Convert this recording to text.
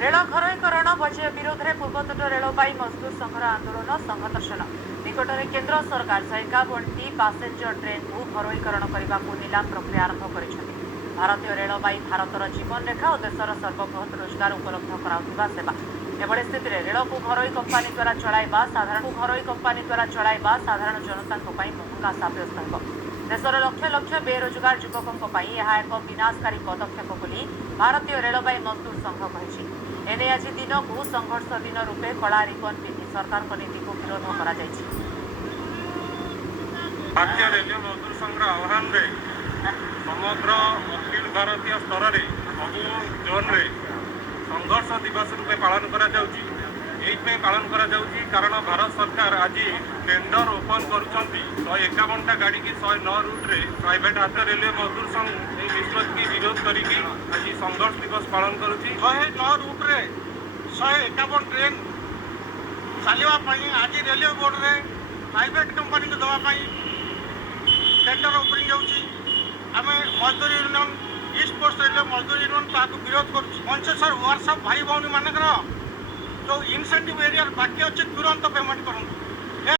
Rail घरोईकरण बजय विरोध में पूर्वतट रेलवाई मजदूर संघर आंदोलन संघदर्शन निकट में केन्द्र सरकार 51टी पैसेंजर ट्रेन को घरोईकरण करने को नीलाम प्रक्रिया आरंभ कर भारतीय रेलवाई भारतर जीवन रेखा और देशर सर्वबृहत रोजगार उपलब्ध कराउथिबा सेवा एभଳି स्थिति रेल को घरोई कंपानी द्वारा चलाइबा साधारण जनता महंगा साब्यस्त हो देशर लक्ष लक्ष बेरोजगार युवकों यह एक विनाशकारी पदक्षेप बोली भारतीय रेलवाई मजदूर संघ कही एने आज दिन को संघर्ष दिन रूपे कला रिबन पिंधि सरकार नीति को विरोध करा भारतीय रेलवे मजदूर संघ आह्वान में समग्र अखिल भारतीय स्तर में सबू जोन में संघर्ष दिवस रूपे पालन करा जाउची। पालन करा जाउची कारण भारत सरकार आज टेंडर ओपन करुछंती 151टा गाड़ी की 109 रूट रे प्राइवेट भारतीय रेलवे मजदूर संघ निष्पत्ति की विरोध करिकी आज संघर्ष दिवस पालन करुची। 109 रूट रे 151 ट्रेन चलवा आज रेलवे बोर्ड रे प्राइवेट कंपनी को दवा टेंडर ओपनिंग होउची। आम मजदूर यूनियन ईस्ट कोस्ट रेलवे मजदूर यूनियन ताकू विरोध कर भाई भौणी मानकर जो इनसेंटिव एरिया बाकी अच्छे तुरंत पेमेंट करूँ।